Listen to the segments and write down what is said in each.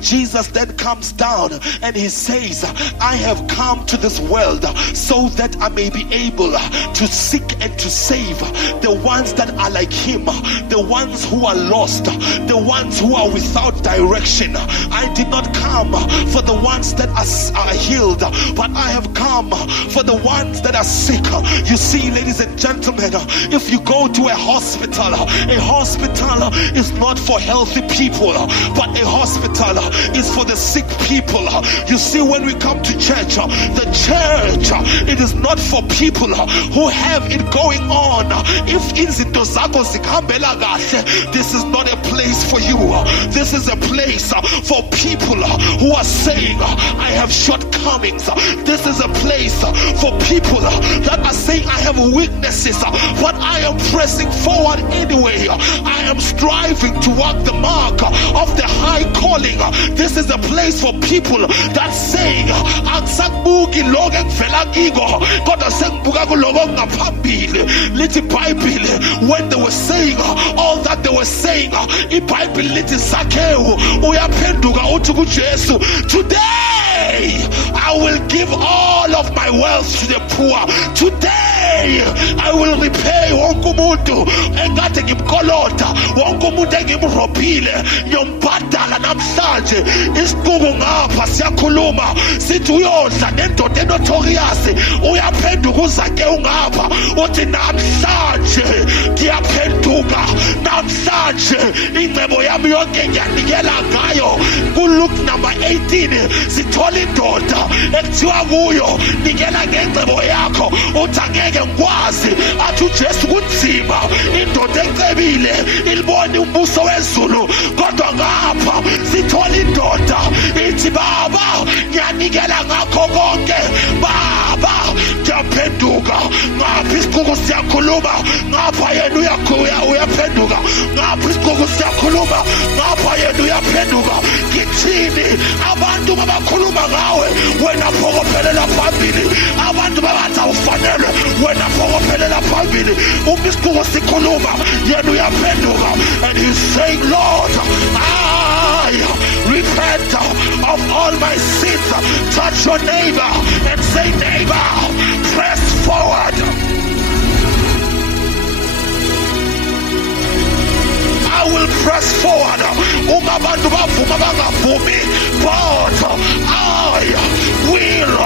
Jesus then comes down and he says, I have come to this world so that I may be able to seek and to save the ones that are like him, the ones who are lost, the ones who are without direction. I did not come for the ones that are healed, but I have come for the ones that are sick. You see, ladies and gentlemen, if you go to a hospital is not for healthy people, but a hospital is for the sick people. You see, when we come to church, the church, it is not for people who have it going on. If izinto zakho zikhambela kahle, this is not a place for you. This is a place for people who are saying, I have shortcomings. This is a place for people that are saying, I have weaknesses, but I am pressing forward anyway. I am striving to walk the mark of the high calling. This is a place for people that saying, angisakubuki lokho engivela kiko, kodwa sengibuka kuloko ngaphambili. Lithi iBhayibheli, when they were saying all that they were saying, iBhayibheli lithi Zakhewu uyaphenduka uthi kuJesu, today I will give all of my wealth to the poor. Today I will repay wonke umuntu engade ngimkolota, wonke umuntu engimrobhile ngiyombhadala namhlanje. Isiqubu ngapha siyakhuluma sithi uyodla nendoda enotorious, uyaphenduka uZakhewu ngapha uthi namhlanje ngiyaphenduka, namhlanje ingcebo yami yonke ngiyanikela ngayo. KuLuke number 18 sithola indoda ekuthiwa kuyo nikela ngengcebo yakho, uthi angeke ngikwazi, athi uJesu kunzima indoda ecebile ilibone umbuso wezulu, kodwa ngapha sithola indoda ithi baba ngiyanikela ngakho konke, baba ngiyaphenduka. Ngapha isiqubu siyakhuluma, ngapha yena uyaphenduka, ngapha isiqubu siyakhuluma, ngapha yena uyaphenduka. Ngithini abantu babakhuluma ngawe wena phokophelela phambili, abantu babathi awufanele wena phokophelela phambili. Uma isiqubu sikhuluma yena uyaphenduka, and he's saying, Lord, I repent of all my sins. Touch your neighbor and say, neighbor, press forward. I will press forward. Uma abantu bavuma bangavumi, but I will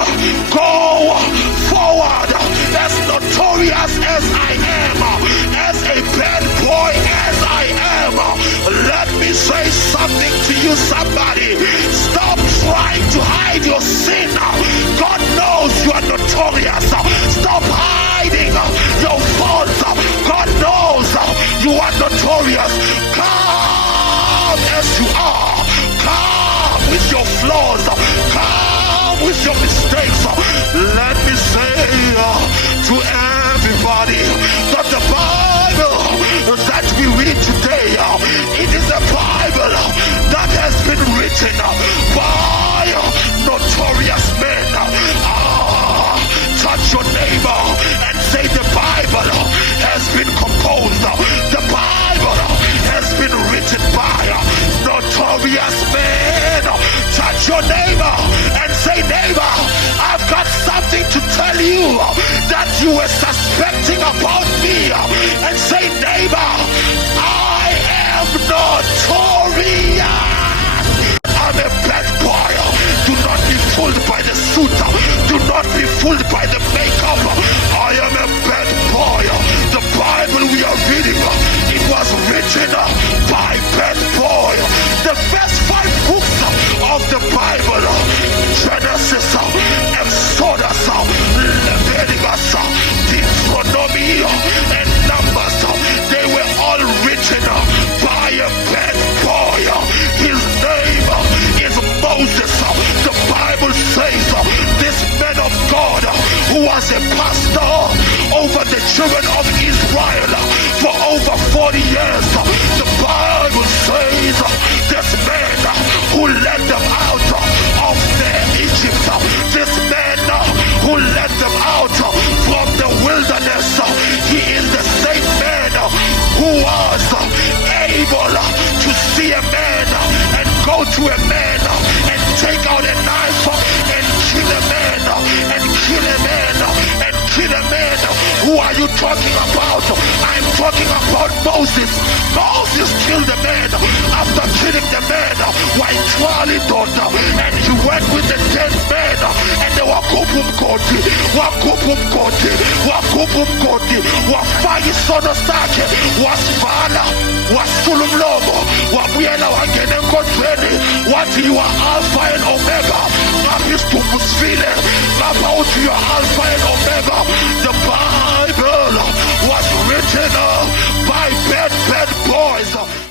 go forward. As notorious as I am, as a bad boy as I am, let me say something to you, somebody. Stop trying to hide your sin. God knows you are notorious. Stop hiding your faults. God knows you are notorious. Come as you are. Come with your flaws. Come with your mistakes. Let me say to everybody that the Bible that we read today, it is a Bible that has been written by notorious men. Touch your neighbor and say the Bible has been composed. The Bible has been written by notorious men. Touch your neighbor and say, neighbor, I've got something to tell you that you were suspecting about me. And say, neighbor, I am notorious. I'm a bad boy. Do not be fooled by the suit. Do not be fooled by the makeup. I am a bad boy. The Bible we are reading, it was written by bad boy. The first 5 books of the Bible, Genesis, Exodus, Leviticus, Deuteronomy, and Numbers, they were all written by a bad boy. He to a man and take out a knife and kill a man and kill a man and kill a man. Who are you talking about? I'm talking about Moses. Moses killed a man. After killing the man, Waitwali daughter, and he went with the 10 men, and they were kupum koti, wafagi sono sake, wasvala, wasulumlomo, wabuyela wangene nkonzweni, wathi you are Alpha and Omega. Ngapisitumbusvile, ngapha uthi you are Alpha and Omega. The Bible was written by bad boys.